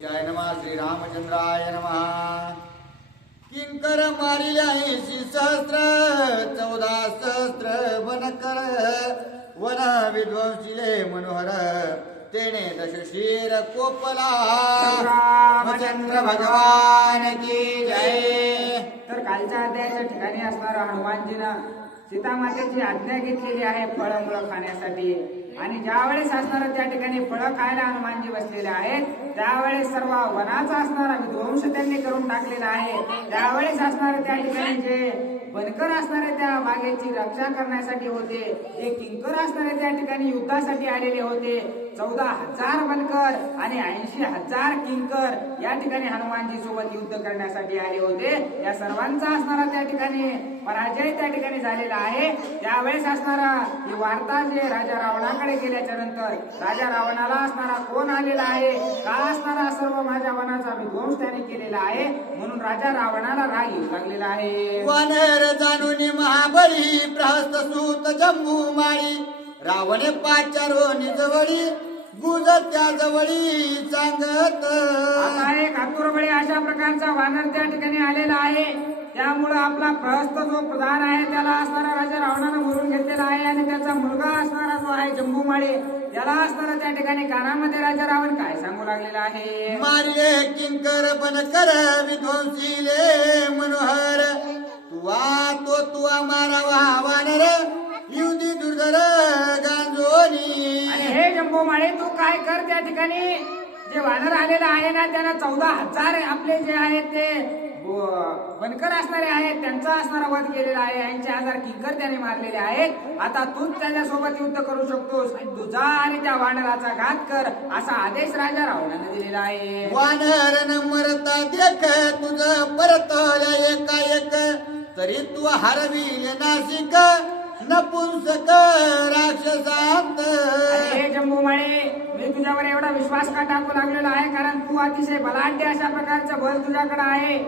जय नमः श्रीरामचंद्राय नमः। किंकर मारिल्या 80 सहस्त्र 14 सहस्त्र वनकर वन विध्वंसिले मनोहर तेने दशशीर कोपला रामचंद्र भगवान की जय। तर कालच्या अध्यायाच्या ठिकाणी असणारा हनुमानजीनं सीतामातेची आज्ञा घेतलेली आहे फळमुळं खाण्यासाठी, आणि ज्यावेळेस असणारा त्या ठिकाणी फळं खायला हनुमानजी बसलेले आहेत त्यावेळेस सर्व वनाचा असणारा विध्वंस त्यांनी करून टाकलेला आहे। त्यावेळेस असणारे त्या ठिकाणी जे बनकर असणारे त्या बागेची रक्षा करण्यासाठी होते, जे किंकर असणारे त्या ठिकाणी युद्धासाठी आलेले होते, 14,000 बनकर आणि 80,000 किंकर या ठिकाणी हनुमानजी सोबत युद्ध करण्यासाठी आले होते। या सर्वांचा असणारा त्या ठिकाणी पराजय त्या ठिकाणी झालेला आहे। त्यावेळेस असणारा ही वार्ता जे राजा रावणाकडे गेल्याच्या नंतर राजा रावणाला असणारा कोण आलेला आहे, का असणारा सर्व माझ्या वनाचा विध्वंस त्याने केलेला आहे, म्हणून राजा रावणाला राग येऊ लागलेला आहे। वानर जाणून महाबळी प्रहस्त सूत जंबू माळी रावणे पाचारो निजवळी गुज त्या जवळी सांगत। आता एक आतुरबळी अशा प्रकारचा वानर त्या ठिकाणी आलेला आहे। त्यामुळे आपला प्रहस्त जो प्रधान आहे त्याला असणारा राजा रावणानं बोलून घेतलेला आहे, आणि त्याचा मुलगा असणारा जो आहे जंबूमाळी त्याला असणारा त्या ठिकाणी कानामध्ये राजा रावण काय सांगू लागलेला आहे। मारिले किंकर बनकर विध्वंसिले मनोहर तुवा मारावा वानर युधी दुर्धर गांजोनी। आणि हे जंबूमाळी तू काय कर, त्या ठिकाणी जे वानर आलेला आहे ना त्यांना 14,000 आपले जे आहेत ते बनकर असणारे आहेत त्यांचा असणारा वध केलेला आहे, 80,000 किंकर त्याने मारलेले आहेत। आता तूच त्याच्यासोबत युद्ध करू शकतोस, तुझा आणि त्या वानराचा घात कर असा आदेश राजा रावणाने दिलेला आहे। वानर न मरता देख तुझ परतल्या एकाएक तरी तू हरविले नाशिक नपुंसक राक्षसांत। हे जंबूमाळी मी तुझ्यावर एवढा विश्वास का टाकू लागलेला आहे, कारण तू अतिशय बलाढ्य अशा प्रकारचं बल तुझ्याकडे आहे,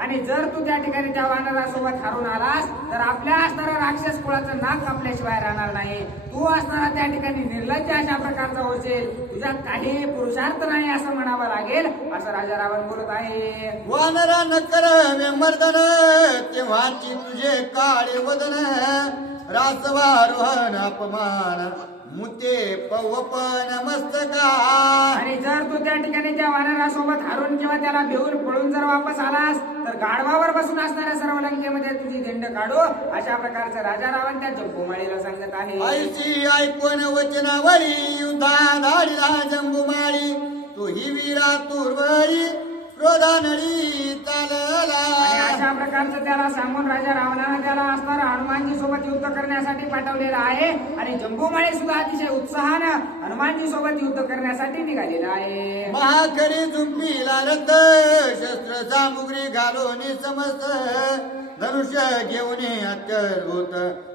आणि जर तू त्या ठिकाणी त्या वानरासोबत हारून आलास तर आपल्या असणारा राक्षस कुळाचं नाक कापल्याशिवाय राहणार नाही। तू असणारा त्या ठिकाणी निर्लज्ज अशा प्रकारचा होशील, तुझ्यात काही पुरुषार्थ नाही असं म्हणावं लागेल असं राजा रावण बोलत आहे। वानरा न कर मर्दन तेव्हाची तुझे काळे वदन रासवारोहन अपमान मुते पवपन मस्तका। आणि जर तू त्या ठिकाणी त्या वानरासोबत हारून किंवा त्याला भिवून पळून जर वापस आलास तर गाढवावर बसून असणाऱ्या सर्व लंकेमध्ये तुझी झेंड काढू अशा प्रकारचं राजा रावण त्या जंबूमाळीला सांगत आहे। ऐशी ऐकून वचनावळी युद्धा धाडीला जंबूमाळी तो ही वीरा तुरवळी क्रोधानळी चालला। अशा प्रकारचं त्याला सांगून राजा रावणाने त्याला असणारा हनुमानजी सोबत युद्ध करण्यासाठी पाठवलेला आहे, आणि जंबूमाळी सुद्धा अतिशय उत्साहानं हनुमानजी सोबत युद्ध करण्यासाठी निघालेला आहे। महाखरी झुंपीला रथ शस्त्र सामुग्री घालून समस्त धनुष्य घेऊन अत्यद्भुत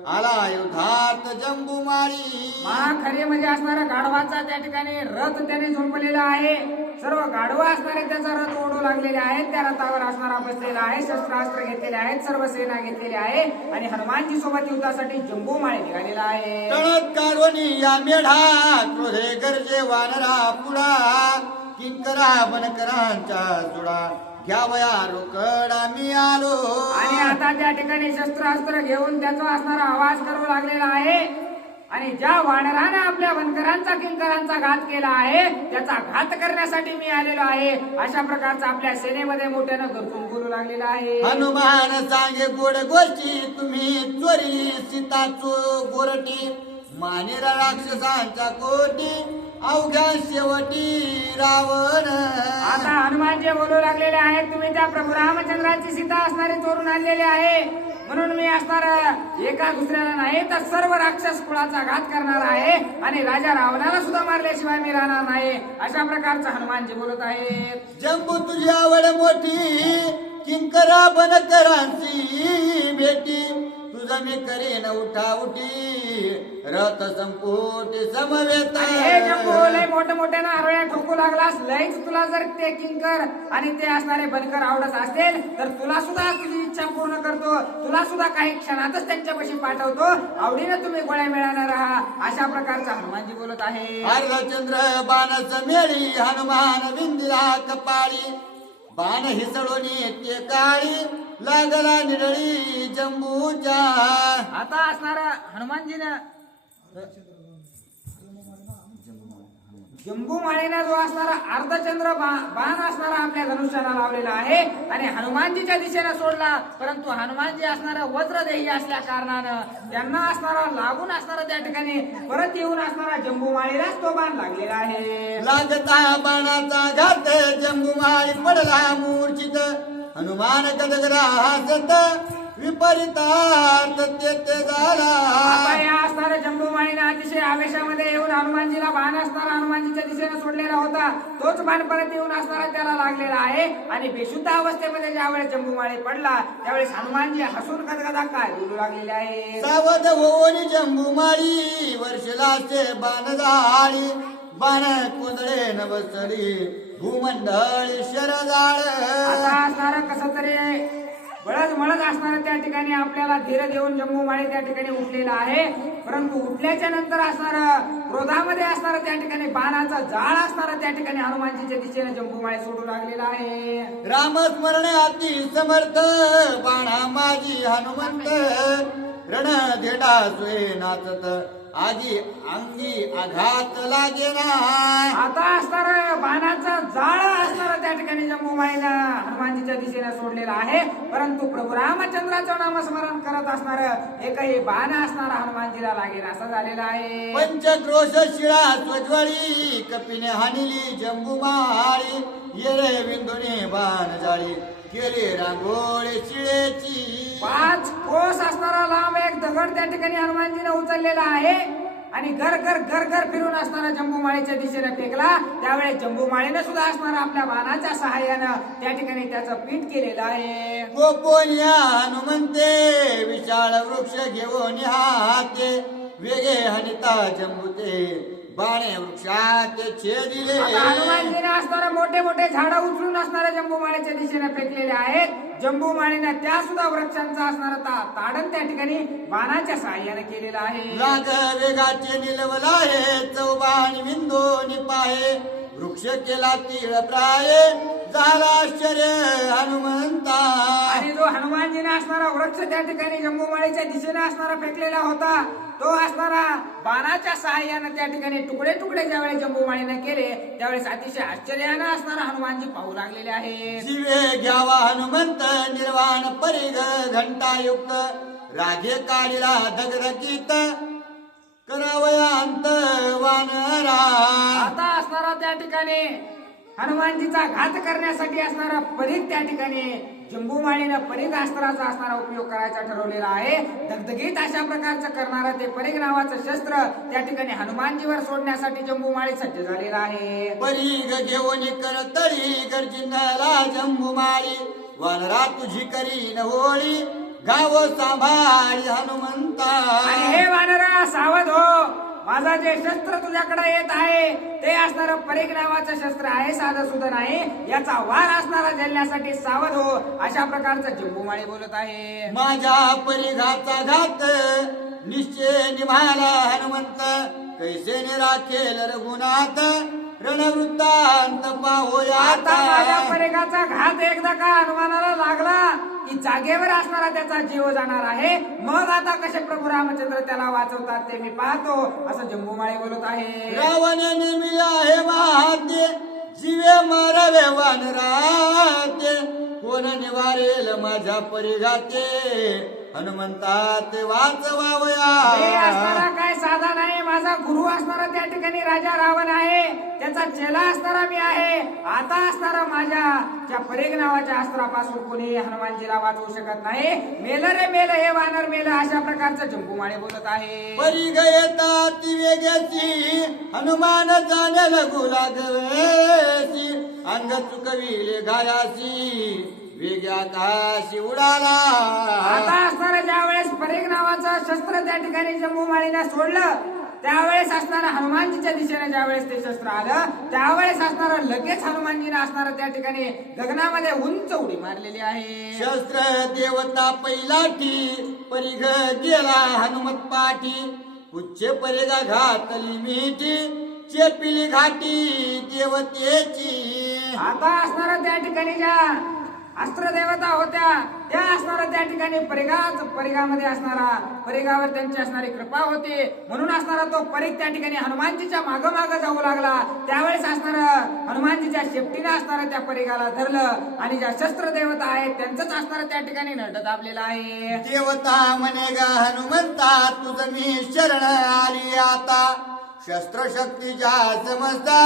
आला युद्धात जंबूमाळी। महाखरी म्हणजे असणारा गाढवाचा त्या ठिकाणी रथ त्याने झुंपलेला आहे, सर्व गाढव असणारे त्याचा रथ ओढू लागलेले आहेत, त्या रथावर असणारा बसलेला आहे, शस्त्रास्त्र घेतलेले आहेत, सर्व सेना घेतलेली आहे, आणि हनुमानजी सोबत युद्धासाठी जंबूमाळी निघालेला आहे। तळत काढवणी या मेढा क्रोधे गरजे वानरा पुढा किंकरा बनकरांच्या जुडा घ्यावया रोकड आम्ही आलो। आणि आता त्या ठिकाणी शस्त्रास्त्र घेऊन त्याचा असणारा आवाज करू लागलेला आहे, आणि ज्या वानरानं आपल्या बनकरांचा किंकरांचा घात केला आहे त्याचा घात करण्यासाठी मी आलेलो आहे अशा प्रकारचा आपल्या सेनेमध्ये मोठ्यानं गरजून बोलू लागलेला आहे। हनुमान सांगे गोड गोष्टी तुम्ही चोरी सीता गोरटी मानेरा राक्षसांच्या कोटी अवघ्या शेवटी रावण। आता हनुमान जे बोलू लागलेले आहेत, तुम्ही त्या प्रभू रामचंद्राची सीता असणारी चोरून आणलेली आहे, म्हणून मी असणार एका दुसऱ्याला नाही तर सर्व राक्षस कुळाचा घात करणार आहे, आणि राजा रावणाला सुद्धा मारल्याशिवाय मी राहणार नाही अशा प्रकारचा हनुमानजी बोलत आहेत। जंबू तुझी आवड मोठी किंकरा बनकरांची भेटी तू तुझं मी करीन उठा उठी रथ संपुटी समवेत. आणि हे जम्बू लय मोठ्यानं आरोळ्या ठोकू लागलास. लयच तुला जर ते किंकर आणि ते असणारे बनकर आवडत असेल तर तुला सुद्धा तुझी इच्छा पूर्ण करतो. तुला सुद्धा काही क्षणातच त्यांच्यापाशी पाठवतो. आवडीनं तुम्ही गोळ्या मिळणार आहात. अशा प्रकारचा हनुमानजी बोलत आहे. अर्धचंद्र बाणच मेळी हनुमान विंदिला कपाळी बाण हिसळोनी ते काळी लागला निडळी जंबूच्या. आता असणारा हनुमानजीनं जंबू माळीला जो असणारा अर्धचंद्र बाण असणारा आपल्या धनुष्याला लावलेला आहे आणि हनुमानजीच्या दिशेने सोडला. परंतु हनुमानजी असणारा वज्रदेही असल्या कारणानं त्यांना असणारा लागून असणारा त्या ठिकाणी परत येऊन असणारा जंबू माळीलाच तो बाण लागलेला आहे. लागता बाणाचा घात जंबूमाळी पडला मूर्छित हनुमान गदगदा हसत विपरीतात ते झाला. आता या असणाऱ्या जंबू माळीने अतिशय आवेशामध्ये येऊन हनुमानजीला बाण असणारा हनुमानजीच्या दिशेने सोडलेला होता. तोच बाण परत येऊन असणारा त्याला लागलेला आहे आणि बेशुद्ध अवस्थेमध्ये ज्यावेळेस जंबू माळी पडला त्यावेळेस हनुमानजी हसून गदगदा काय बोलू लागलेले आहे. सावध होऊन जंबूमाळी वर्षलाचे बाण झाली बाण कुंदळे नवसरी भूमंडळी शरदाळ. आता असणारा कसं तरी बळच मळच असणारा त्या ठिकाणी आपल्याला धीर देऊन जम्मू माळी त्या ठिकाणी उठलेला आहे. परंतु उठल्याच्या नंतर असणारा क्रोधामध्ये असणारा त्या ठिकाणी बाणाचा जाळ असणारा त्या ठिकाणी हनुमानजीच्या दिशेने जम्मू माळी सोडू लागलेला आहे. रामस्मरण अति समर्थ बाणा माझी हनुमंत रण धेडा सोय नाचत आगी अंगी आघात लागेना. आता असणारा बाणाचा जाळ असणारा त्या ठिकाणी जम्मू माळीला हनुमानजीच्या दिशेने सोडलेला आहे. परंतु प्रभू रामचंद्राचं नामस्मरण करत असणार एकही बाण असणारा हनुमानजीला लागेल असं झालेला आहे. पंचक्रोश शिळा स्वज्वळी कपिने हानिली जंबूमाळी येरे विंदुने बाण जाळी केली रांगोळी शिळेची. 5 कोस असणारा लांब एक दगड त्या ठिकाणी हनुमानजीने उचललेला आहे आणि घर घर फिरून असणारा जंबूमाळीच्या दिशेने फेकला. त्यावेळेस जंबूमाळीने सुद्धा असणारा आपल्या बाणाच्या सहाय्यानं त्या ठिकाणी त्याचं पीठ केलेलं आहे. गोपोनिया हनुमंते विशाळ वृक्ष घेऊन हाते वेगे हनिता जंबूते बाणे वृक्षात छेदिले. हनुमानजीने असणारे मोठे झाडं उचलून असणाऱ्या जंबूमाळीच्या दिशेने फेकलेले आहेत. जंबूमाळीने त्या सुद्धा वृक्षांचा असणारा ताडण त्या ठिकाणी बाणाच्या सहाय्याने केलेला आहे. लाग वेगाचे निलवला आहे चौबाण विंदो निपाहे वृक्ष केला तीळ प्राय झाला आश्चर्य हनुमंता. आणि जो हनुमानजीने असणारा वृक्ष त्या ठिकाणी जंबूमाळीच्या दिशेने असणारा फेकलेला होता तो असणारा बाणाच्या सहाय्याने त्या ठिकाणी तुकडे ज्यावेळेस जंबूमाळीने केले त्यावेळेस अतिशय आश्चर्याने असणारा हनुमानजी पाहू लागलेले आहे. जीवे घ्यावा हनुमंत निर्वाण परिग घंटायुक्त रागे काढीला दगदगीत करावया अंत वानरा. आता असणारा त्या ठिकाणी हनुमानजीचा घात करण्यासाठी असणारा परीघ त्या ठिकाणी जंबूमाळीनं परीघ अस्त्राचा असणारा उपयोग करायचा ठरवलेला आहे. दगदगीत अशा प्रकारचं करणारा ते परीघ नावाचं शस्त्र त्या ठिकाणी हनुमानजीवर सोडण्यासाठी जंबूमाळी सज्ज झालेला आहे. परीग घेऊन करतळी गर्जिनला जंबूमाळी वानरा तुझी करीन होळी गाव सांभाळी हनुमंता. आणि हे वानरा सावध हो. माझा जे शस्त्र तुझ्याकडे येत आहे ते असणारं परीघ नावाचं शस्त्र आहे. साधं सुद्धा नाही. याचा वार असणारा झेलण्यासाठी सावध हो. अशा प्रकारचं जंबूमाळी बोलत आहे. माझ्या परिघाचा घात निश्चय निभाला हनुमंत कैसे राखेल रघुनाथ रणवृत्तांत पाहूया. आता माझ्या परीघाचा घात एकदा का हनुमानाला लागला की जागेवर असणारा त्याचा जीव जाणार आहे. मग आता कसे प्रभू रामचंद्र त्याला वाचवतात ते मी पाहतो असं जंबूमाळी बोलत आहे. रावणे नेमिले आहे महाते जीवे मारावे वानराते कोण निवारेल माझ्या परिघाते हनुमंता ते वाचवावया. असणारा काय साधा नाही. माझा गुरु असणारा त्या ठिकाणी राजा रावण आहे. त्याचा चेला असणारा मी आहे. आता असणारा माझ्या त्या परीघ नावाच्या अस्त्रापासून कोणी हनुमानजीला वाचवू शकत नाही. मेल रे मेल हे वानर मेल अशा प्रकारचं जंबूमाळी बोलत आहे. परिघ येता ती वेगेची हनुमान जाणे लगू लागवेसी अंग चुकविले गायासी वेग आकाशी उडाला. आता असणारा ज्या वेळेस परीघ नावाचं शस्त्र त्या ठिकाणी जम्बूमाळीला सोडलं, त्यावेळेस असणारा हनुमानजीच्या दिशेने ज्यावेळेस ते शस्त्र आलं, त्यावेळेस असणारा लगेच हनुमानजीने असणारा त्या ठिकाणी गगनामध्ये उंच उडी मारलेली आहे. शस्त्र देवता पैलाठी परिघ गेला हनुमत पाठी. उच्च परिघा घातली मिठी चेपिली घाटी देवतेची. आता असणारा त्या ठिकाणी ज्या अस्त्र देवता होत्या त्या असणारा त्या ठिकाणी परिघामध्ये असणारा परिघावर त्यांची असणारी कृपा होती, म्हणून असणारा तो परिघ त्या ठिकाणी हनुमानजीच्या माग जाऊ लागला. त्यावेळेस असणार हनुमानजीच्या शेपटीनं असणारा त्या परिघाला धरलं आणि ज्या शस्त्र देवता आहेत त्यांचंच असणारा त्या ठिकाणी नड दाबलेला आहे. देवता म्हणे गा हनुमंता तुझ मी शरण आली आता. शस्त्र शक्तीच्या समजता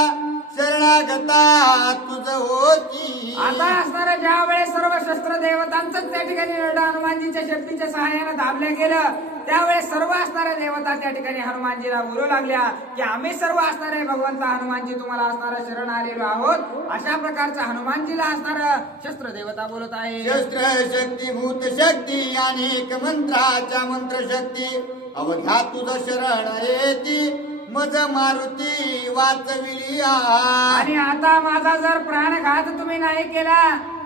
शरणागता तुझ होती. आता असणारा ज्या वेळेस सर्व शस्त्र देवतांच त्या ठिकाणी नड हनुमानजीच्या शेपटीच्या सहाय्याने दाबल्या गेलं, त्यावेळेस सर्व असणाऱ्या देवता त्या ठिकाणी हनुमानजीला बोलू लागल्या की आम्ही सर्व असणारे भगवंत हनुमानजी तुम्हाला असणारा शरण आलेलो आहोत. अशा प्रकारचं हनुमानजीला असणार शस्त्र देवता बोलत आहे. शस्त्र शक्ती भूत शक्ती अनेक मंत्राच्या मंत्र शक्ती अवघ्या तुझ शरण येती मज मारुती वाचविली. आणि आता माझा जर प्राणघात तुम्ही नाही केला,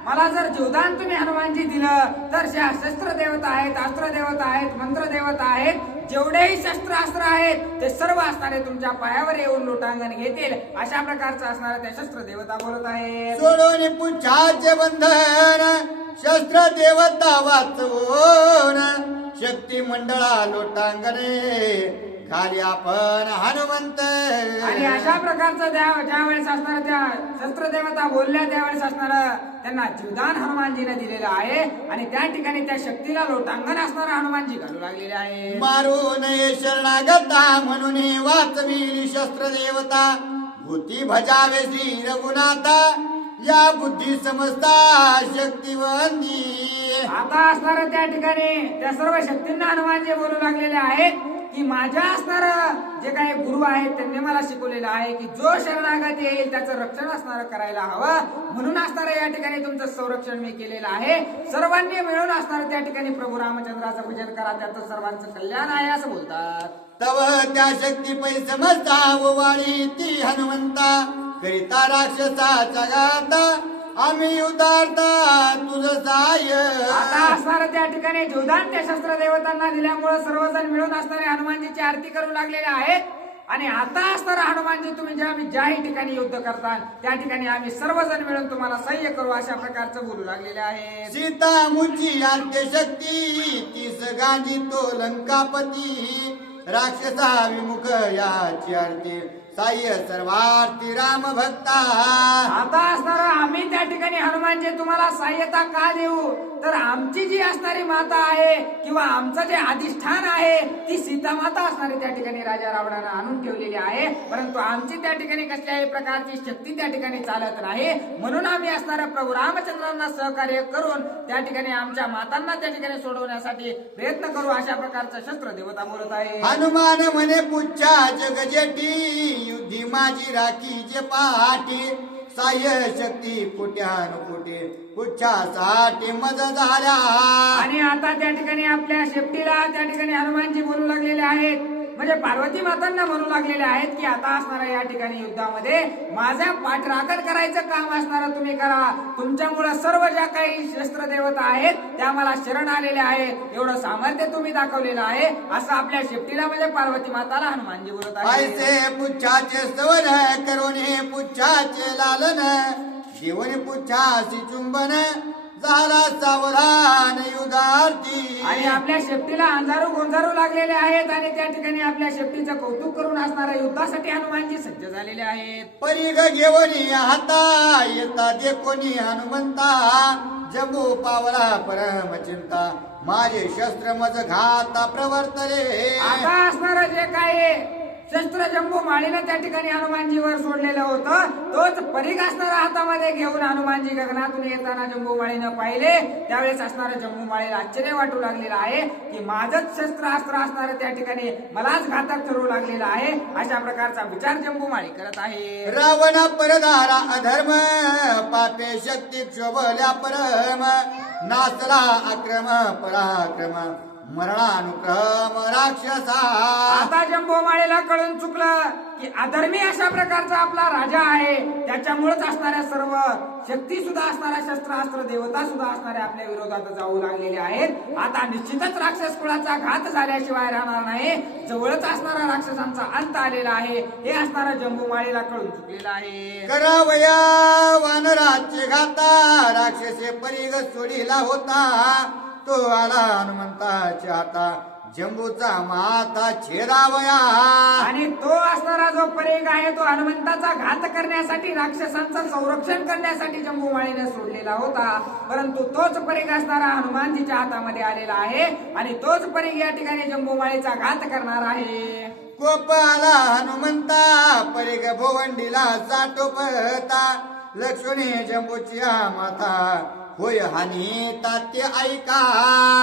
मला जर जीवदान तुम्ही हनुमानजी दिलं, तर शस्त्र देवता आहेत, अस्त्र देवता आहेत, मंत्र देवता आहेत, जेवढेही शस्त्र अस्त्र आहेत ते सर्व असणारे तुमच्या पायावर येऊन लोटांगण घेतील. अशा प्रकारचं असणारे त्या शस्त्र देवता बोलत आहे. सोडून पुच्छाचे बंधन शस्त्र देवता वाचवून शक्ती मंडळा लोटांगणे खाली आपण हनुमंत. आणि अशा प्रकारचं ज्या वेळेस असणार त्या शस्त्र देवता बोलल्या त्यावेळेस असणार त्यांना जीवदान हनुमानजीने दिलेलं आहे आणि त्या ठिकाणी त्या शक्तीला लोटांगण असणारा हनुमानजी घालू लागलेले आहे. मारू नये शरणागता म्हणून वाचविली शस्त्र देवता. भूती भजावे श्री रघुनाथा या बुद्धी समजता शक्तिवंती. आता असणार त्या ठिकाणी त्या सर्व शक्तींना हनुमानजी बोलू लागलेले आहेत की माझ्या असणार जे काही गुरु आहेत त्यांनी मला शिकवलेलं आहे की जो शरणागत येईल त्याचं रक्षण असणार करायला हवं, म्हणून असणार या ठिकाणी तुमचं संरक्षण मी केलेलं आहे. सर्वांनी मिळून असणार त्या ठिकाणी प्रभू रामचंद्राचं पूजन करा, त्याचं सर्वांचं कल्याण आहे असं बोलतात. तव त्या शक्ती पै समजता वाळी ती हनुमंता करिता राक्षसाचा गाता आम्ही उतारता तुझ साय. आता असणार त्या ठिकाणी जीवदान त्या शस्त्र देवतांना दिल्यामुळे सर्वजण मिळून असणारे हनुमानजीची आरती करू लागलेले आहेत. आणि आता असणारा हनुमानजी तुम्ही ज्याही ठिकाणी युद्ध करता त्या ठिकाणी आम्ही सर्वजण मिळून तुम्हाला सहाय्य करू अशा प्रकारचं बोलू लागलेले आहे. सीता मुची अंत्य शक्ती तीस गांधी तो लंकापती राक्षसा विमुख याची आरती साह्य सर्वार्थी राम भक्ता. आता असणारा आम्ही त्या ठिकाणी हनुमानजी तुम्हाला सहाय्यता का देऊ, तर आमची जी असणारी माता आहे किंवा आमचं जे अधिष्ठान आहे ती सीता माता असणारी त्या ठिकाणी राजा रावणानं आणून ठेवलेली आहे, परंतु आमची त्या ठिकाणी कसल्याही प्रकारची शक्ती त्या ठिकाणी चालत नाही, म्हणून आम्ही असणाऱ्या प्रभू रामचंद्रांना सहकार्य करून त्या ठिकाणी आमच्या मातांना त्या ठिकाणी सोडवण्यासाठी प्रयत्न करू अशा प्रकारचं शस्त्र देवता बोलत आहे. हनुमान म्हणे पुच्छा जगजेटी युद्धी माझी राखी जे पाठी साह्य शक्ती कोट्यानुकोटी पुच्छासाठी मज झाल्या. आणि आता त्या ठिकाणी आपल्या शेपटीला त्या ठिकाणी हनुमानजी बोलू लागलेले आहेत, म्हणजे पार्वती मातांना म्हणू लागलेले आहेत की आता असणाऱ्या या ठिकाणी युद्धामध्ये माझ्या पाठराखण करायचं काम असणारं तुम्ही करा. तुमच्यामुळे सर्व ज्या काही शस्त्र देवता आहेत त्या मला शरण आलेले आहेत, एवढं सामर्थ्य तुम्ही दाखवलेलं आहे असं आपल्या शेपटीला म्हणजे पार्वती माताला हनुमानजी बोलत आहे. ऐसे पुच्छाचे स्तवन करून पुच्छाचे लालन जीवन पुच्छाशी चुंबन झाला सावधान युगार्थी. आणि आपल्या शेपटीला अंधारू गोंजारू लागलेले आहेत आणि त्या ठिकाणी आपल्या शेपटीचं कौतुक करून असणाऱ्या युद्धासाठी हनुमानजी सज्ज झालेले आहेत. परिघ घेवनी हाता येता देखोनी हनुमंता जम्बू पावला परम चिंता माझे शस्त्र मज घाता प्रवर्तले. आता असणारं जे काय शस्त्र जम्बू माळीनं त्या ठिकाणी हनुमानजीवर सोडलेलं होतं. तोच परीघ असणारा हातामध्ये घेऊन हनुमानजी गगनातून येताना जम्बू माळीनं पाहिले. त्यावेळेस असणारं जम्बू माळीला आश्चर्य वाटू लागलेलं आहे की माझंच अस्त्र असणारं त्या ठिकाणी मलाच घातक ठरू लागलेलं आहे. अशा प्रकारचा विचार जम्बू माळी करत आहे. रावणा परदारा अधर्म पापे शक्ती क्षोभल्या परम नाचला अक्रम पराक्रम मरणानुक्रम राक्षसा. आता जम्बो माळीला कळून चुकलं की अधर्मी अशा प्रकारचा आपला राजा आहे. त्याच्यामुळेच असणाऱ्या सर्व शक्ती सुद्धा असणाऱ्या शस्त्रास्त्र देवता सुद्धा असणाऱ्या आपल्या विरोधात जाऊ लागलेले आहेत. आता निश्चितच राक्षस कुळाचा घात झाल्याशिवाय राहणार नाही. जवळच असणारा राक्षसांचा अंत आलेला आहे हे असणारा जम्बो माळीला कळून चुकलेला आहे. करावया वानराचे घाता राक्षसे परीग सोडीला होता. तो आला हनुमंताच्या हाता जंबूचा माता छेदावया. आणि तो असणारा जो परीघ आहे तो हनुमंताचा घात करण्यासाठी राक्षसांचं संरक्षण करण्यासाठी जम्बू माळीने सोडलेला होता. परंतु तोच परीघ असणारा हनुमानजीच्या हातामध्ये आलेला आहे आणि तोच परीघ या ठिकाणी जम्बू माळीचा घात करणार आहे. कोप आला हनुमंता परीग भोवंडीला साठोपता लक्ष्मणी जंबूची माता होय हानी तात्य ऐका.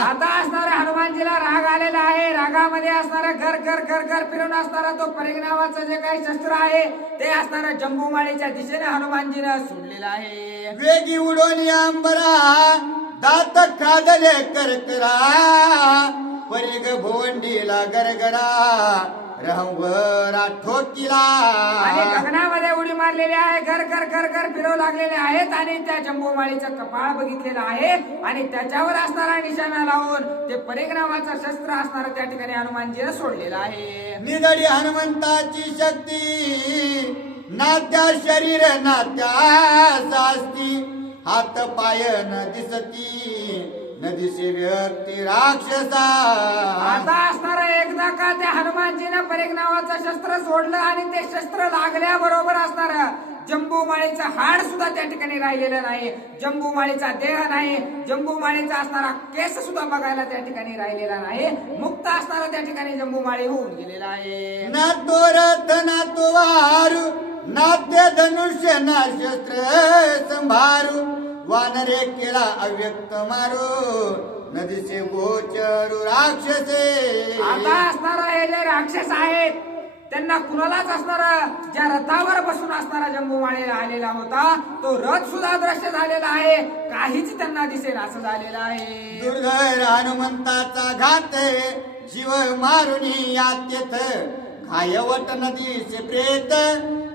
आता असणारा हनुमानजीला राग आलेला आहे. रागामध्ये असणारा घर घर घर घर फिरून असणारा तो परीघ नावाचं जे काही शस्त्र आहे ते असणारा जम्बू माळीच्या दिशेने हनुमानजीनं सोडलेलं आहे. वेगी उडोनी अंबरा दात खादले करकरा परीग भोवंडीला गरगरा रहवरा ठोकीला. आणि गगनामध्ये उडी मारलेली आहे. घर घर घर घर फिरवू लागलेले आहेत आणि त्या जम्बू माळीचं कपाळ बघितलेलं आहे आणि त्याच्यावर असणारा निशाणा लावून ते परीघ नावाचं शस्त्र असणारं त्या ठिकाणी हनुमानजीने सोडलेलं आहे. निदडी हनुमंताची शक्ती नात्या शरीर नात्या सास्ती हात पाय न दिसती न दिसे व्यक्ती राक्षसा. आता असणारा एकदा का त्या हनुमानजीनं परीघ नावाचं शस्त्र सोडलं आणि ते शस्त्र लागल्याबरोबर असणार जम्बू माळीचं हाड सुद्धा त्या ठिकाणी राहिलेलं नाही. जम्बू माळीचा देह नाही. जम्बू माळीचा असणारा केस सुद्धा बघायला त्या ठिकाणी राहिलेला नाही. मुक्त असणारा त्या ठिकाणी जम्बू माळी होऊन गेलेला आहे. ना तो रथ ना तो वारू ना ते धनुष्य ना शस्त्र संभारू वानरे केला अव्यक्त मारू नदीचे गोचरू राक्षसे. आता असणारा हे जे राक्षस आहेत त्यांना कुणालाच असणारा ज्या रथावर बसून असणारा जम्बू माळीला आलेला होता तो रथ सुद्धा दृश्य झालेला आहे. काहीच त्यांना दिसेल असं झालेलं आहे. दुर्धर हनुमंताचा घात जीव मारुनी यात्यथ घायवट नदीचे प्रेत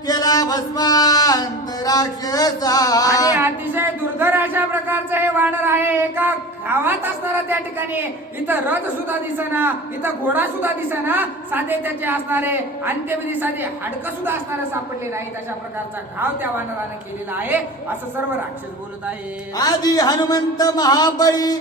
केला भस्मांत राक्षसा. आणि अतिशय दुर्धर अशा प्रकारचं हे वानर आहे. एका गावात असणारा त्या ठिकाणी इथं रथ सुद्धा दिसेना, इथं घोडा सुद्धा दिसेना, साधे त्याचे असणारे अंत्यविधी साधे हाडकं सुद्धा असणारे सापडले नाहीत. अशा प्रकारचा घाव त्या वानराने केलेला आहे असं सर्व राक्षस बोलत आहे. आधी हनुमंत महाबळी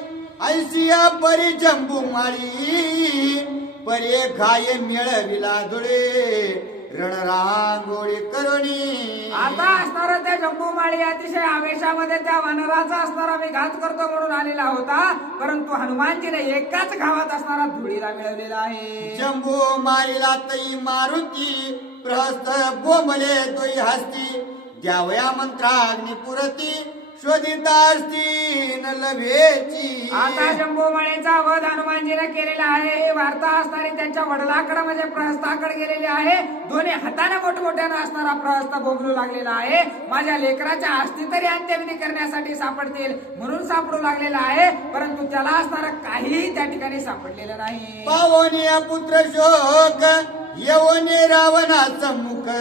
ऐसिया परी जंबू माळी परी घाय मिळविला धुळे रणरांगोळी करुणी. आता असणारा त्या जम्बू माळी अतिशय आवेशामध्ये त्या वानराचा असणारा मी घात करतो म्हणून आलेला होता. परंतु हनुमानजीने एकाच घावात असणारा धुळीला मिळवलेला आहे. जंबू मारीला तई मारुती प्रहस्त बोंबले तोई हस्ती द्यावया मंत्राग्नी पुरती शोधितास्ती न लभेची. आता जम्बू माळीचा वध हनुमानजीने केलेला आहे. ही वार्ता असणारी त्यांच्या वडिलाकडे म्हणजे प्रहस्ताकडे गेलेली आहे. दोन्ही हाताने मोठमोठ्यानं असणारा प्रहस्त भोगलू लागलेला आहे. माझ्या लेकराच्या अस्थी तरी अंत्यविधी करण्यासाठी सापडतील म्हणून सापडू लागलेला आहे. परंतु त्याला असणारं काहीही त्या ठिकाणी सापडलेलं नाही. पावनिया पुत्र शोक यवने रावणाचा मुख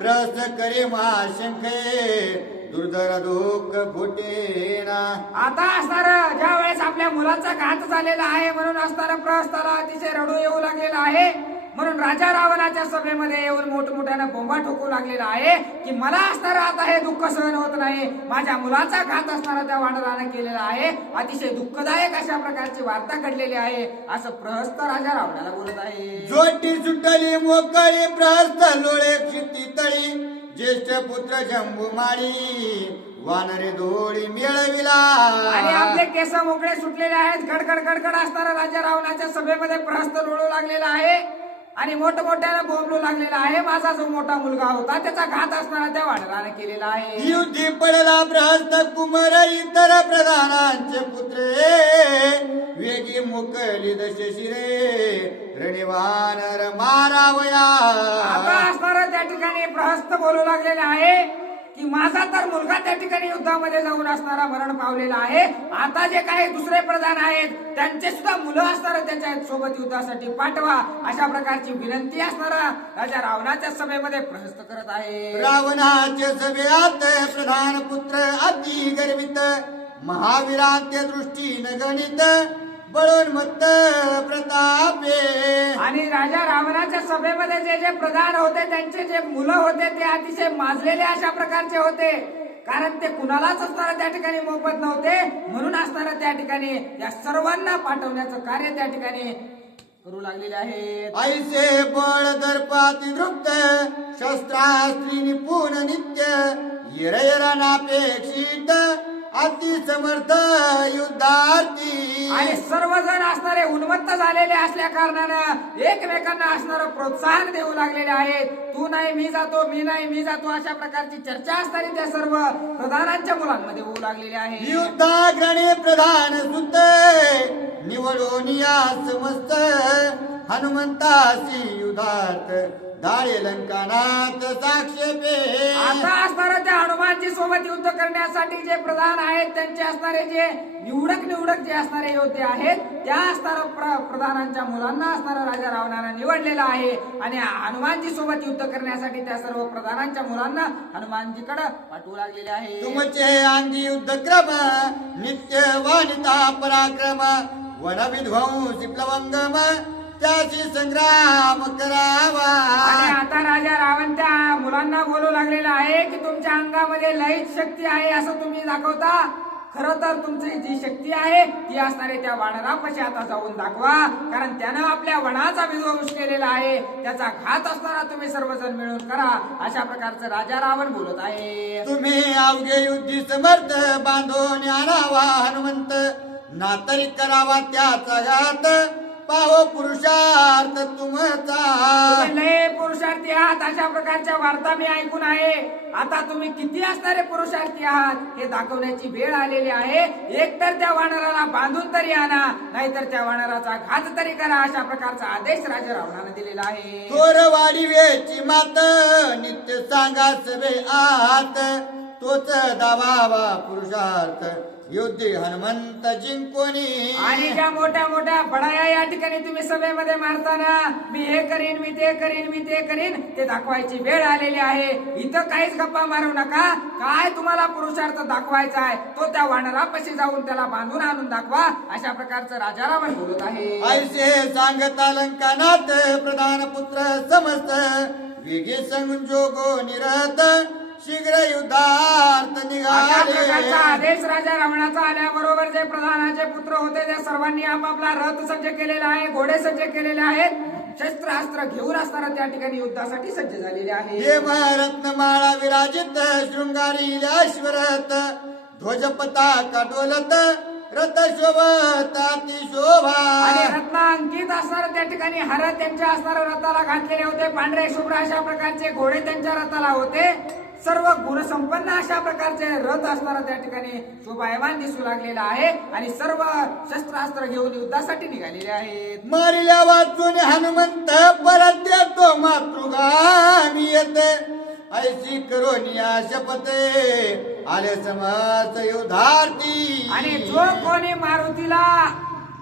प्रस करे महाशंखे दुर्धर दुःख घोटेना. आता असणार ज्या वेळेस आपल्या मुलाचा घात झालेला आहे म्हणून असणारा प्रहस्ताला अतिशय रडू येऊ लागलेला आहे. म्हणून राजा रावणाच्या सभेमध्ये येऊन मोठमोठ्यानं बोंबा ठोकू लागलेला आहे की मला असणारं आता हे दुःख सहन होत नाही. माझ्या मुलाचा घात असणारा त्या वानराने केलेला आहे. अतिशय दुःखदायक अशा प्रकारची वार्ता घडलेली आहे असं प्रहस्त राजा रावणाला बोलत आहे. जोटी सुटली मोकळी प्रहस्त लोळे क्षिती तळी ज्येष्ठ पुत्र जंबू माळी वानरे धोळी मिळविला. आणि आपले केस मोकळे सुटलेले आहेत. गडगड गडगड असणारा राजा रावणाच्या सभेमध्ये प्रहस्त लोळू लागलेला आहे आणि मोठमोठ्यानं बोंबलू लागलेला आहे. माझा जो मोठा मुलगा होता त्याचा घात असणारा त्या वानराने केलेला आहे. युद्धी पडला बृहस्थ कुमार इतर प्रधानांचे पुत्रे वेगी मोकली दशे शिरे रणिवानर मारावया. आता असणारा त्या ठिकाणी प्रहस्त बोलू लागलेला आहे की माझा तर मुलगा त्या ठिकाणी युद्धामध्ये जाऊन असणारा मरण पावलेला आहे. आता जे काही दुसरे प्रधान आहेत त्यांचे सुद्धा मुलं असणार त्याच्या सोबत युद्धासाठी पाठवा, अशा प्रकारची विनंती असणारा राजा रावणाच्या सभेमध्ये प्रहस्त करत आहे. रावणाचे सभेत प्रधान पुत्र अति गर्वित महावीरांत्य दृष्टीन गणित बळोन्मत्त प्रतापे. आणि राजा रावणाच्या सभेमध्ये जे जे प्रधान होते त्यांचे जे मुलं होते ते अतिशय माजलेले अशा प्रकारचे होते, कारण ते कुणालाच असणारा त्या ठिकाणी मोफत नव्हते. म्हणून असणारा त्या ठिकाणी या सर्वांना पाठवण्याचं कार्य त्या ठिकाणी करू लागलेले आहेत. ऐसे बळ दर्पाती दृप्त शस्त्रास्त्री निपुण नित्य येरनापेक्षित अति समर्थ युद्धार्थी. आणि सर्वजण असणारे उन्मत्त झालेले असल्या कारणानं एकमेकांना असणारं प्रोत्साहन देऊ लागलेले आहेत. तू नाही मी जातो, मी नाही मी जातो, अशा प्रकारची चर्चा असणारी त्या सर्व प्रधानांच्या मुलांमध्ये होऊ लागलेली आहे. युद्धाग्रणी प्रधान सुत निवडून या समस्त हनुमंतासी युधार्थ दाळे लंकानाथ साक्षेपे. आता असणाऱ्या त्या हनुमानजी सोबत युद्ध करण्यासाठी जे प्रधान आहेत त्यांचे असणारे जे निवडक जे असणारे योद्धे आहेत त्या असणाऱ्या प्रधानांच्या मुलांना असणारा राजा रावणाने निवडलेला आहे. आणि हनुमानजी सोबत युद्ध करण्यासाठी त्या सर्व प्रधानांच्या मुलांना हनुमानजीकडे पाठवू लागलेले आहे. तुमचे अंगी युद्ध क्रम नित्य वानिता पराक्रम वन विध्वंसी प्लवंगम त्याची संग्राम करावा. आणि आता राजा रावण त्या मुलांना बोलू लागलेला आहे की तुमच्या अंगामध्ये लईच शक्ती आहे असं तुम्ही दाखवता. खरं तर तुमची जी शक्ती आहे ती असणारे त्या वानरापाशी आता जाऊन दाखवा, कारण त्यानं आपल्या वनाचा विध्वंस केलेला आहे. त्याचा घात असणारा तुम्ही सर्वजण मिळून करा, अशा प्रकारचं राजा रावण बोलत आहे. तुम्ही अवघे युद्धी समर्थ बांधून आणावा हनुमंत नातरी करावा त्याचा घात पाहो पुरुषार्थ तुमचा. तुम्ही लय पुरुषार्थी आहात अशा प्रकारच्या वार्ता मी ऐकून आहे. आता तुम्ही किती असणारे पुरुषार्थी आहात हे दाखवण्याची वेळ आलेली आहे. एकतर त्या वानराला बांधून तरी आणा, नाहीतर त्या वानराचा घात तरी करा, अशा प्रकारचा आदेश राजा रावणाने दिलेला आहे. थोर वाढीवेची मात नित्य सांगा सभे आहात तोच दावावा पुरुषार्थ युद्धी हनुमंत जिंकोनी. आणि ज्या मोठ्या मोठ्या बडाया या ठिकाणी तुम्ही सभेमध्ये मारताना मी हे करीन, मी ते करीन, मी ते करीन, ते दाखवायची वेळ आलेली आहे. इथं काहीच गप्पा मारू नका. काय तुम्हाला पुरुषार्थ दाखवायचा आहे तो त्या वानरापाशी जाऊन त्याला बांधून आणून दाखवा, अशा प्रकारचं राजा रावण बोलत आहे. ऐसे सांगता लंकानाथ प्रधान पुत्र समस्त वेगे संजोगो निरत शीघ्र युद्धार्थ अशा निघाले. प्रकारचा आदेश राजा रावणाचा आल्याबरोबर जे प्रधानाचे पुत्र होते त्या सर्वांनी आपापला रथ सज्ज केलेला आहे, घोडे सज्ज केलेले आहेत, शस्त्रास्त्र घेऊन असताना त्या ठिकाणी युद्धासाठी सज्ज झालेले आहे. हे रत्नमाळा विराजित शृंगारी अश्वरथ ध्वज पताका डोलत रथ शोभताती शोभा. आणि रत्नांकित असणारे त्या ठिकाणी हार त्यांच्या असणाऱ्या रथाला घातलेले होते. पांढरे शुभ्र अशा प्रकारचे घोडे त्यांच्या रथाला होते. सर्व गुणसंपन्न अशा प्रकारचे रथ असणारा त्या ठिकाणी शोभायमान दिसू लागलेला आहे. आणि सर्व शस्त्रास्त्र घेऊन युद्धासाठी निघालेले आहेत. मारिल्या वाचून हनुमंत परत येतो मातृगामी येते ऐशी करोनिया शपथे आले समस्त युद्धार्थी. आणि जो कोणी मारुतीला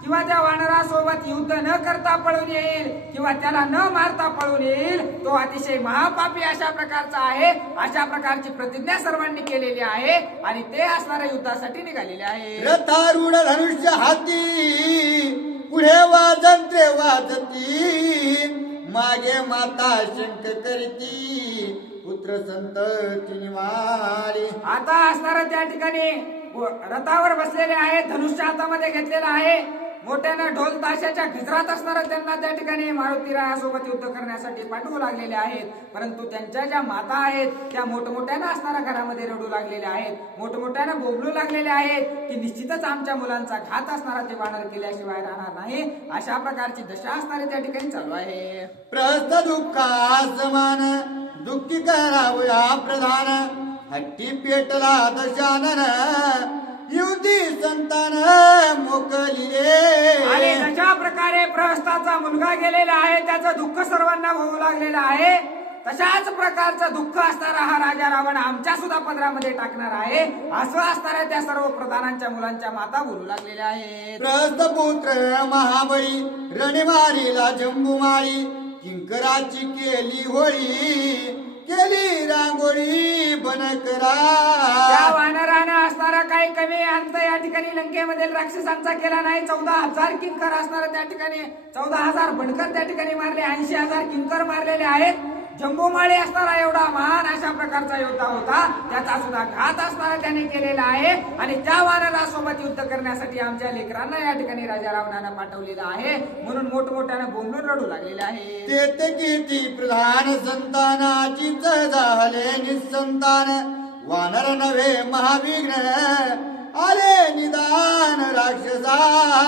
किंवा त्या वानरासोबत युद्ध न करता पळून येईल किंवा त्याला न मारता पळून येईल तो अतिशय महापापी अशा प्रकारचा आहे. अशा प्रकारची प्रतिज्ञा सर्वांनी केलेली आहे आणि ते असणाऱ्या युद्धासाठी निघालेले आहे. रथारूढ धनुष्य हाती पुढे वाजंत्रे वाजती मागे माता शंख करीती पुत्र संतती निवारी. आता असणारा त्या ठिकाणी रथावर बसलेले आहे, धनुष्य हातामध्ये घेतलेला आहे. मोठ्यानं ढोल ताशाच्या गजरात असणारा त्यांना त्या ठिकाणी मारुतीरायासोबत युद्ध करण्यासाठी पाठवू लागलेले आहेत. परंतु त्यांच्या ज्या माता आहेत त्या मोठमोठ्यानं असणाऱ्या घरामध्ये रडू लागलेल्या आहेत, मोठमोठ्यानं बोबलू लागलेले आहेत की निश्चितच आमच्या मुलांचा घात असणारा ते वानर केल्याशिवाय राहणार नाही. अशा प्रकारची दशा असणारी त्या ठिकाणी चालू आहे. प्रस्थ दुःखा समान दुःखी करावया प्रधान हट्टी पेटला दशानन युती संतान मोकलिले. आणि तशा प्रकारे प्रहस्ताचा मुलगा गेलेला आहे, त्याचं दुःख सर्वांना होऊ लागलेलं आहे. तशाच प्रकारचं दुःख असणारा हा राजा रावण आमच्या सुद्धा पदरामध्ये टाकणार आहे, असं असणाऱ्या त्या सर्व प्रधानांच्या मुलांच्या माता बोलू लागलेल्या आहेत. प्रस्थ पुत्र महाबळी रणमारीला जंबुमाळी किंकराची केली होळी केली रांगोळी बनकरा. त्या वानरानं असणारा काही कमी अंत या ठिकाणी लंकेमधील राक्षसांचा केला नाही. 14,000 किंकर असणारा त्या ठिकाणी 14,000 बनकर त्या ठिकाणी मारले, 80,000 किंकर मारलेले आहेत. जंबूमाळी असणारा एवढा महान अशा प्रकारचा योद्धा होता, त्याचा सुद्धा घात असणारा त्याने केलेला आहे. आणि त्या वानरासोबत युद्ध करण्यासाठी आमच्या लेकरांना या ठिकाणी राजा रावणानं पाठवलेलं आहे, म्हणून मोठमोठ्यानं बोंबलून रडू लागलेले आहे. तेथे किती प्रधान संतानाचीच झाले निसंतान वानर नव्हे महाविघ्न आले निदान राक्षसा.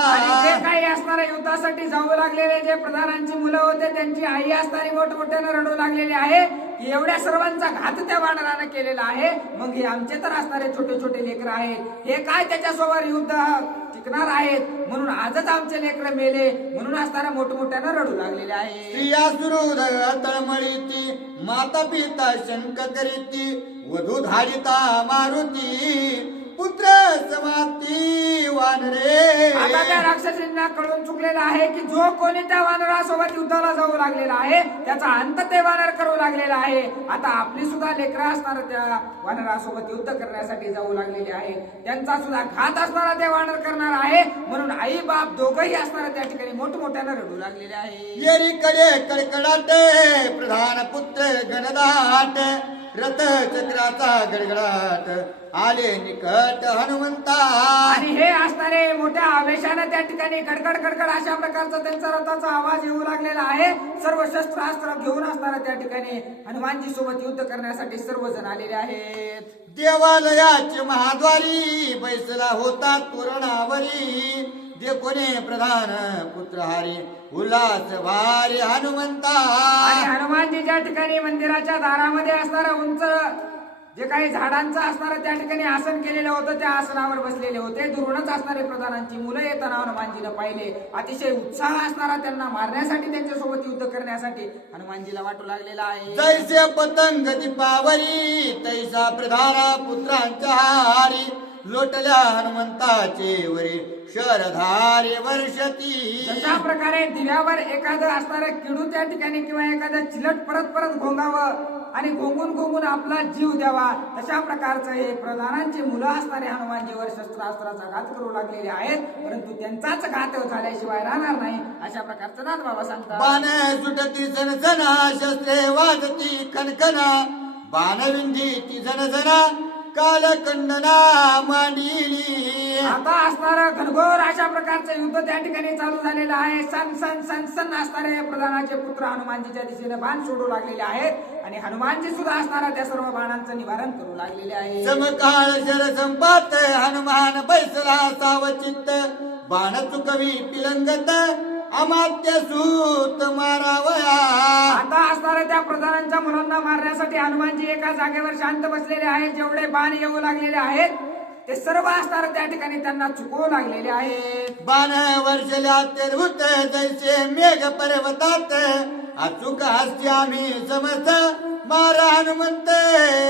आणि जे काही असणाऱ्या युद्धासाठी जाऊ लागलेले जे प्रधानांची मुलं होते त्यांची आई असणारी मोठमोठ्यानं रडू लागलेली आहे की एवढ्या सर्वांचा घात त्या वानरानं केलेला आहे. मग हे आमचे तर असणारे छोटे छोटे लेकर आहेत, हे काय त्याच्यासोबत युद्ध टिकणार आहेत, म्हणून आजच आमचे लेकर मेले म्हणून असणाऱ्या मोठमोठ्यानं रडू लागलेले आहे. स्त्रिया सुहृद तळमळीती माता पिता शंक करीती वधू धारिता मारुती पुत्र समाप्ती वानरे. आता त्या राक्षसींना कळून चुकलेलं आहे की जो कोणी त्या वानरासोबत युद्धाला जाऊ लागलेला आहे त्याचा अंत ते वानर करू लागलेला आहे. आता आपली सुद्धा लेकरं असणार त्या वानरासोबत युद्ध करण्यासाठी जाऊ लागलेले आहे, त्यांचा सुद्धा घात असणारा ते वानर करणार आहे, म्हणून आई बाप दोघही असणारा त्या ठिकाणी मोठमोठ्यानं रडू लागलेले आहे. येरीकडे कडकडाट प्रधान पुत्र गणदाट रथ चक्राचा गडगडाट आले निकट हनुमंता. आणि हे असणारे मोठ्या आवेशाने त्या ठिकाणी कडकड कडकड अशा प्रकारचा त्यांचा रथाचा आवाज येऊ लागलेला आहे. सर्व शस्त्रास्त्र घेऊन असणारा त्या ठिकाणी हनुमानजी सोबत युद्ध करण्यासाठी सर्वजण आलेले आहेत. देवालयाचे महाद्वारी बैसला होता तोरणावरी जे कोणी प्रधान पुत्रहारी उल्हास भारी हनुमंता. आणि हनुमानजी ज्या ठिकाणी मंदिराच्या दारामध्ये असणारा उंच जे काही झाडांचं असणारं त्या ठिकाणी आसन केलेलं होतं त्या आसनावर बसलेले होते. दुरूनच असणारे प्रधानांची मुलं येताना हनुमानजीनं पाहिले. अतिशय उत्साह असणारा त्यांना मारण्यासाठी त्यांच्यासोबत युद्ध करण्यासाठी हनुमानजीला वाटू लागलेला आहे. जैसे पतंग दीपावरी तैसा प्रधाना पुत्रांच्या हारी लोटल्या हनुमंताचे वरी शरधारे वर्षती. तशा प्रकारे दिव्यावर एखादं असणारं किडू त्या ठिकाणी किंवा एखादं चिलट परत परत घोंगावं आणि घोंगून घोंगून आपला जीव द्यावा, तशा प्रकारचं हे प्रधानांची मुलं असणारे हनुमानजीवर शस्त्रास्त्राचा घात करू लागलेले आहेत, परंतु त्यांचाच घात झाल्याशिवाय राहणार नाही अशा प्रकारचं नाथबाबा सांगतात. बाण सुटती झणझणा शस्त्रे वाजती खनखना बाणविंधी ती झणझणा कालखंडना मांडिली. आता असणारं घनघोर अशा प्रकारचं युद्ध त्या ठिकाणी चालू झालेलं आहे. सन सन सन सन असणारे प्रधानाचे पुत्र हनुमानजीच्या दिशेने बाण सोडू लागलेले आहेत आणि हनुमानजी सुद्धा असणारा त्या सर्व बाणांचं निवारण करू लागलेले आहे. समकाळ शर संपात हनुमान बैसला सावचित्त बाण चुकवी पिलंगत अमात्य सूत मारावया. आता असणाऱ्या त्या प्रधानांच्या मुलांना मारण्यासाठी हनुमानजी एका जागेवर शांत बसलेले आहेत. जेवढे बाण येऊ लागलेले आहेत ते सर्व असणार त्या ठिकाणी त्यांना चुकवू लागलेले आहेत. बाण वर्षल्या तेरभूत जैसे मेघ पर्वतात अचूक हस्ती आम्ही समस्त मारा हनुमंत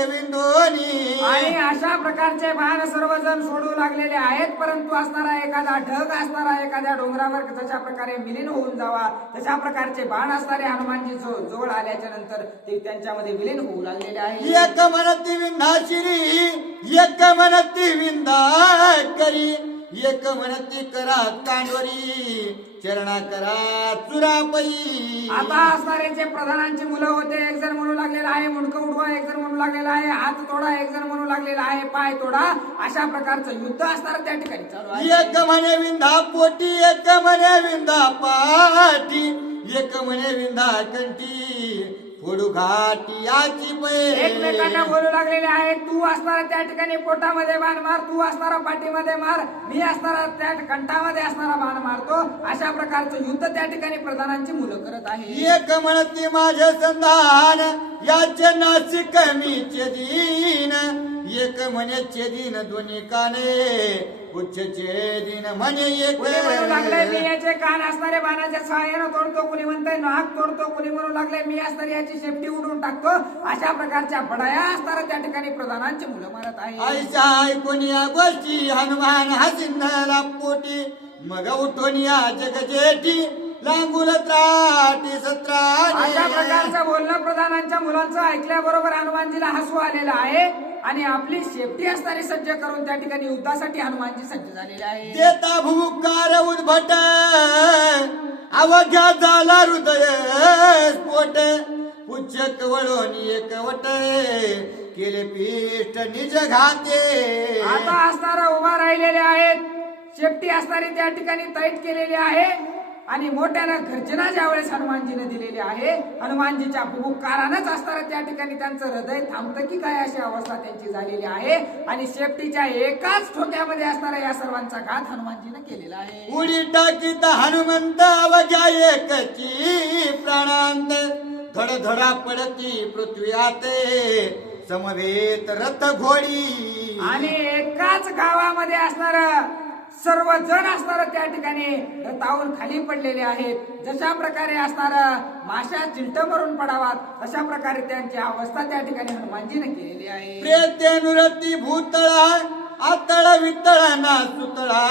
विंदोनी. आणि अशा प्रकारचे बाण सर्वजण सोडू लागलेले आहेत, परंतु असणारा एखादा ढग असणारा एखाद्या डोंगरावर जशा प्रकारे विलीन होऊन जावा तशा प्रकारचे बाण असणारे हनुमानजी जवळ आल्याच्या नंतर ते त्यांच्यामध्ये विलीन होऊ लागलेले आहे. एक म्हणती विंधाशिरी एक म्हणती विंधा करी एक म्हणती करात कांडवरी चरणा करा चुरापई. आता असणारे जे प्रधानांची मुलं होते, एक जण म्हणू लागलेला आहे मुंडकं उडवा, एक जण म्हणू लागलेला आहे हात तोडा, एक जण म्हणू लागलेला आहे पाय तोडा. अशा प्रकारचं युद्ध असणार त्या ठिकाणी चालू आहे. एक म्हणे विंधा पोटी, एक म्हणे विंधा पाठी, एक म्हणे विंधा कंठी, फोडू घाटी याची एकमेकांना बोलू लागलेले आहे. तू असणारा त्या ठिकाणी पोटामध्ये बाण मार, तू असणारा पाठीमध्ये मार, मी असणारा त्या कंठामध्ये असणारा बाण मारतो. अशा प्रकारचं युद्ध त्या ठिकाणी प्रधानांची मुलं करत आहे. एक म्हणती माझे संधान याचे नाशिक मीचे दीन, एक म्हणे छेदीन दोन्ही काने उच्च छेदीन म्हणे एक. कुणी म्हणू लागले मी याचे कान असणारे बाणाच्या सहाय्याने तोडतो, कुणी म्हणतंय नाक तोडतो, कुणी म्हणू लागले मी असणारी याची शेपटी उडून टाकतो. अशा प्रकारच्या बडाया असणाऱ्या त्या ठिकाणी प्रधानांची मुलं मारत आहे. आईच्या ऐकून या गोष्टी हनुमान हसिंदला पोटी, मग उठून या जगजेठी लांगुल त्राटी सत्राटी. अशा प्रकारचं बोलणं प्रधानांच्या मुलांचं ऐकल्याबरोबर हनुमानजीला हसू आलेलं आहे आणि आपली शेपटी असणारी सज्ज करून त्या ठिकाणी युद्धासाठी हनुमानजी सज्ज झालेले आहे. देता भूकार उद्भट अवघ्या झाला हृदय स्फोट, उच्चक वळून एकवट केले पीठ निज घाते. आता असणारा उभा राहिलेले आहेत, शेपटी असणारी त्या ठिकाणी तैट केलेली आहे आणि मोठ्यानं गर्जना ज्या वेळेस हनुमानजीने दिलेली आहे, हनुमानजीच्या भूकारानंच असणारा त्या ठिकाणी त्यांचं हृदय थांबतं की काय अशी अवस्था त्यांची झालेली आहे आणि शेपटीच्या एकाच ठोक्यामध्ये असणारा या सर्वांचा घात हनुमानजीने केलेला आहे. उडी टाकीत हनुमंत अवघ्या एकची प्राणांत, धडधडा पडती पृथ्वी आते समवेत रथ घोडी. आणि एकाच गावामध्ये असणार सर्वजण असणार त्या ठिकाणी रथावरून खाली पडलेले आहेत. जशा प्रकारे असणार माशा चिलट मरून पडावात तशा प्रकारे त्यांची अवस्था त्या ठिकाणी हनुमानजीने केलेली आहे. प्रेते नुरती भूतळा आतळ वितळा सुतळा,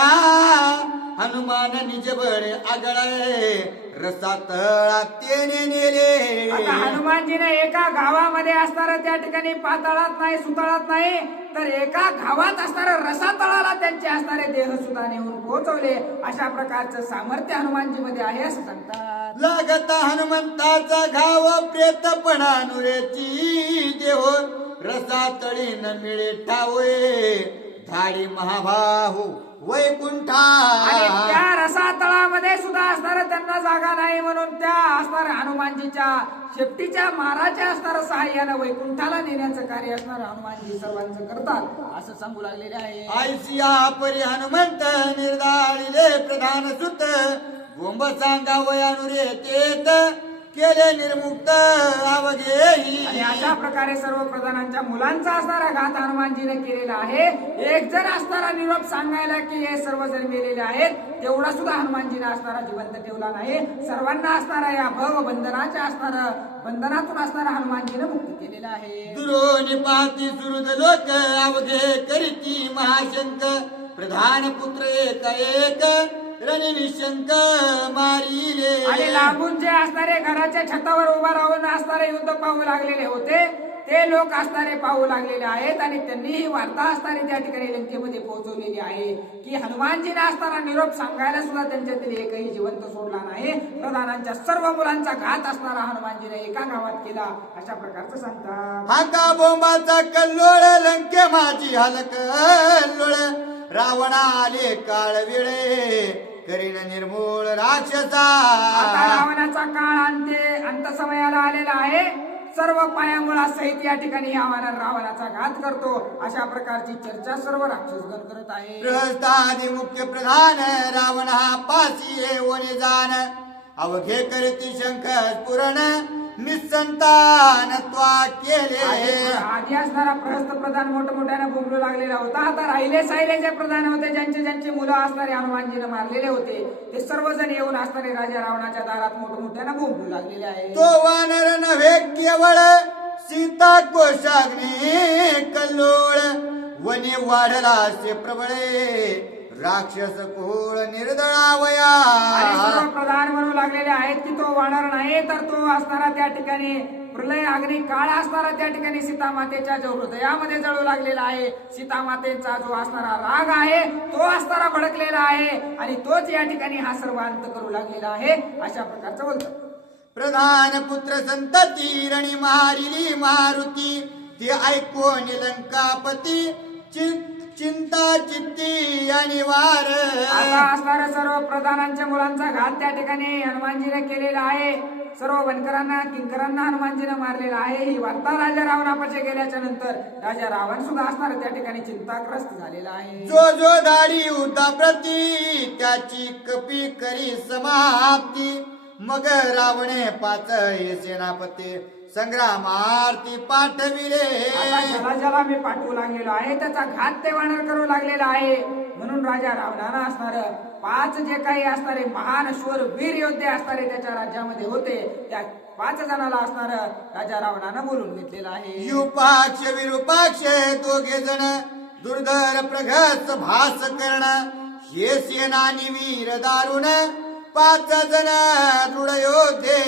हनुमान निजबळ आगळे रसा तळा तेने नेले. आता हनुमानजीने एका गावामध्ये असणार त्या ठिकाणी पाताळात नाही सुतळात नाही तर एका गावात असणार रसा तळाला त्यांचे असणारे देह सुद्धा नेऊन पोहोचवले. अशा प्रकारचं सामर्थ्य हनुमानजी मध्ये आहे असं सांगतात. लागता हनुमंताचा घाव प्रेतपणा नुरेची देव, रसा तळी न मिळे ठावे धाडी महाबाहू वैकुंठा. आणि त्या रसा तळामध्ये सुद्धा असणार त्यांना जागा नाही म्हणून त्या असणार हनुमानजीच्या शेपटीच्या माराच्या असणार सहाय्यानं वैकुंठाला नेण्याचं कार्य असणार हनुमानजी सर्वांचं करतात असं सांगू लागलेले आहे. आयसिया परी हनुमंत निर्दाळिले प्रधान सुत, गोंब सांगा वयानुरे तेत केले निर्मुक्त अवघेही. आणि अशा प्रकारे सर्व प्रधानांच्या मुलांचा असणारा घात हनुमानजीने केलेला आहे. एक जण असणारा निरोप सांगायला की हे सर्वजण मेलेले आहेत तेवढा सुद्धा हनुमानजीने असणारा जिवंत ठेवला नाही. सर्वांना असणारा या भव बंधनाच्या असणारा बंधनातून असणारा हनुमानजीने मुक्त केलेला आहे. दुरोणी पाहती सुहृद लोक अवघे करीती महाशंक, प्रधान पुत्र एक रणी निशंक मारिले. आणि लांबून जे असणारे घराच्या छतावर उभा राहून असणारे युद्ध पाहू लागलेले होते ते लोक असणारे पाहू लागलेले आहेत आणि त्यांनी ही वार्ता असणारी त्या ठिकाणी लंकेमध्ये पोहोचवलेली आहे की हनुमानजीने असणारा निरोप सांगायला सुद्धा त्यांच्यातील एकही जिवंत सोडला नाही. प्रधानांच्या सर्व मुलांचा घात असणारा हनुमानजीने एका गावात केला अशा प्रकारचं सांगतात. हाका बोंबाचा कल्लोळ लंके माझी हलकल्लोळ, रावणा आले काळ वेळे करीन निर्मूळ राक्षसा. आता रावणाचा काळ अंत समयाला आलेला आहे. सर्व पायामुळा सहित या ठिकाणी रावणाचा घात करतो अशा प्रकारची चर्चा सर्व राक्षसगण करत आहे. गृहस्थादी मुख्य प्रधान रावण हा पासी वने जाण, अवघे करती शंख पुरण निसंतानत्वा केले. आधी असणारा प्रहस्त प्रधान मोठमोठ्याने बोंबलू लागलेला होता. आता राहिले साहिले जे प्रधान होते ज्यांचे ज्यांचे मुलं असणारे हनुमानजीने मारलेले होते ते सर्वजण येऊन असणारे राजा रावणाच्या दारात मोठमोठ्याने बोंबलू लागलेले आहे. तो वानर नव्हे केवळ सीता कोशाग्नी कल्लोळ, वने वाढला से प्रबळे राक्षस कोळ निर्दळावया. आणि सर्व प्रधान म्हणू लागलेले आहेत की तो वानर नाही तर तो असणारा त्या ठिकाणी प्रलय अग्नी काळ असणारा त्या ठिकाणी सीतामातेच्या जो हृदयामध्ये जळू लागलेला आहे, सीतामातेचा जो असणारा राग आहे तो असणारा भडकलेला आहे आणि तोच या ठिकाणी हा सर्व अंत करू लागलेला आहे, अशा प्रकारचं बोलतात. प्रधान पुत्र संतती रणी मारिली मारुती, ते ऐकून लंकापती चिंता चित्ती आणि वार. आता असणाऱ्या सर्व प्रधानांच्या मुलांचा घात त्या ठिकाणी हनुमानजीने केलेला आहे. सर्व वनकरांना किंकरांना हनुमानजीने मारलेला आहे. ही वार्ता राजा रावणापाशी गेल्याच्या नंतर राजा रावण सुद्धा असणार त्या ठिकाणी चिंताग्रस्त झालेला आहे. जो जो दाढी उदा प्रती त्याची कपी करी समाप्ती, मग रावणे पाच सेनापती संग्रामार्थी पाठविले. आता ज्याला ज्याला मी पाठवू लागलेलो आहे त्याचा घात ते वानर करू लागलेला आहे. म्हणून राजा रावणानं असणार 5 जे काही असणारे महान शूर वीर योद्धे असणारे त्याच्या राज्यामध्ये होते, त्या 5 जणाला असणार राजा रावणानं बोलून घेतलेला आहे. युपाक्ष विरूपाक्ष दोघे जण दुर्धर प्रगत भास करण, हे सेनानी वीर दारुण 5 जण दृढ योद्धे.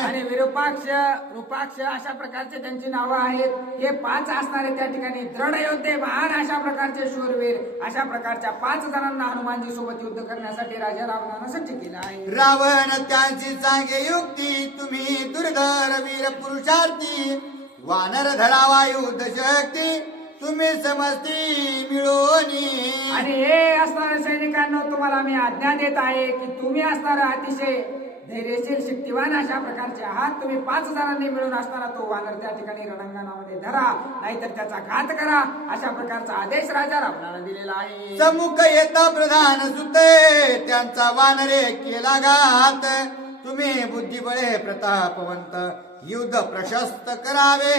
आणि विरूपाक्ष रूपाक्ष अशा प्रकारचे त्यांची नावं आहेत. हे 5 असणारे त्या ठिकाणी दृढ योद्धे महान अशा प्रकारचे शूरवीर, अशा प्रकारच्या 5 जणांना हनुमानजी सोबत युद्ध करण्यासाठी राजा रावणानं सज्ज केलं आहे. रावण त्यांची सांगे युक्ती, तुम्ही दुर्धर वीर पुरुषार्थी, वानर धरावा युद्ध शक्ती, तुम्ही समजती मिळोनी. आणि हे असणाऱ्या सैनिकांना तुम्हाला मी आज्ञा देत आहे की तुम्ही असणारा अतिशय धैर्यशील शक्तिवान अशा प्रकारचे आहात. तुम्ही 5 जणांनी मिळून असणारा तो वानर त्या ठिकाणी रणांगणामध्ये धरा, नाहीतर त्याचा घात करा, अशा प्रकारचा आदेश राजा रावणाला दिलेला आहे. समुख येता प्रधान सुते, त्यांचा वानरे केला घात, तुम्ही बुद्धिबळे प्रतापवंत युद्ध प्रशस्त करावे.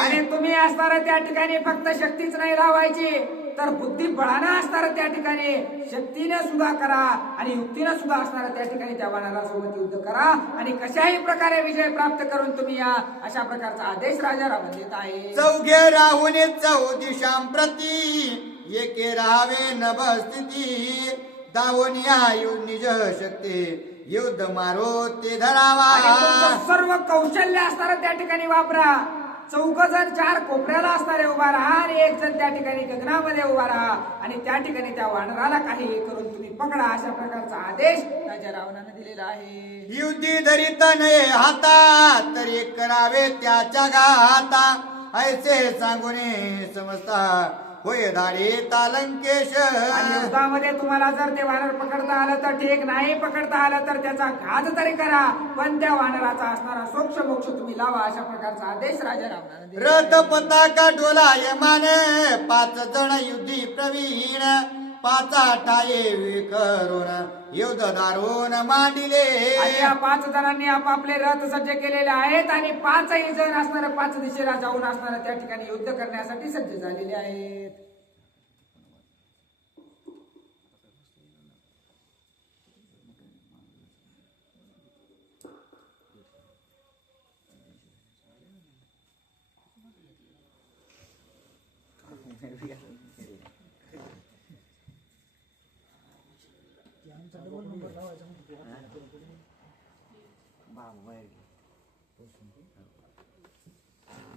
आणि तुम्ही असणारा त्या ठिकाणी फक्त शक्तीच नाही लावायची, तर बुद्धिबळानं असणारा त्या ठिकाणी शक्तीने सुद्धा करा आणि युक्तीने सुद्धा असणारा त्या ठिकाणी त्या वानरासोबत युद्ध करा आणि कशाही प्रकारे विजय प्राप्त करून तुम्ही या, अशा प्रकारचा आदेश राजा रावण देत आहे. चौघे राहून 4 दिशां प्रती, एके राहावे नभस्थिती, दावोनिया निज शक्ती, युद्ध मारो ते धरावा. सर्व कौशल्य असणारं त्या ठिकाणी वापरा. 4 जण 4 कोपऱ्याला असणारे उभा राहा आणि 1 जण त्या ठिकाणी गगनामध्ये उभा राहा आणि त्या ठिकाणी त्या वानराला काही करून तुम्ही पकडा, अशा प्रकारचा आदेश राजा रावणाने दिलेला आहे. युद्धी धरित नये हातात, तरी करावे त्याच्या घाता, ऐसे सांगून समजता होय धाडी तालंकेश. आणि युद्धामध्ये तुम्हाला जर ते वानर पकडता आलं तर ठीक, नाही पकडता आलं तर त्याचा घात तरी करा, पण त्या वानराचा असणारा सोक्ष मोक्ष तुम्ही लावा, अशा प्रकारचा आदेश राजा रावणाने दिला. रथ पताका डोलायमान, 5 जण युद्धी प्रवीण, 5 टाये करून युद्ध दारून मांडिले. आणि या 5 जणांनी आपापले रथ सज्ज केलेले आहेत आणि 5ही जण असणारे 5 दिशेला जाऊन असणारे त्या ठिकाणी युद्ध करण्यासाठी सज्ज झालेले आहेत.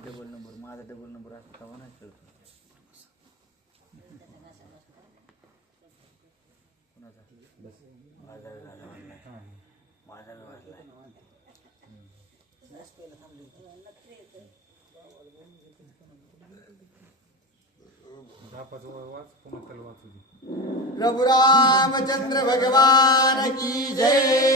डबल नंबर माझा डबल नंबर असता का नाही कळत कोणाचा माझा माझा प्रभु रामचंद्र भगवान की जय.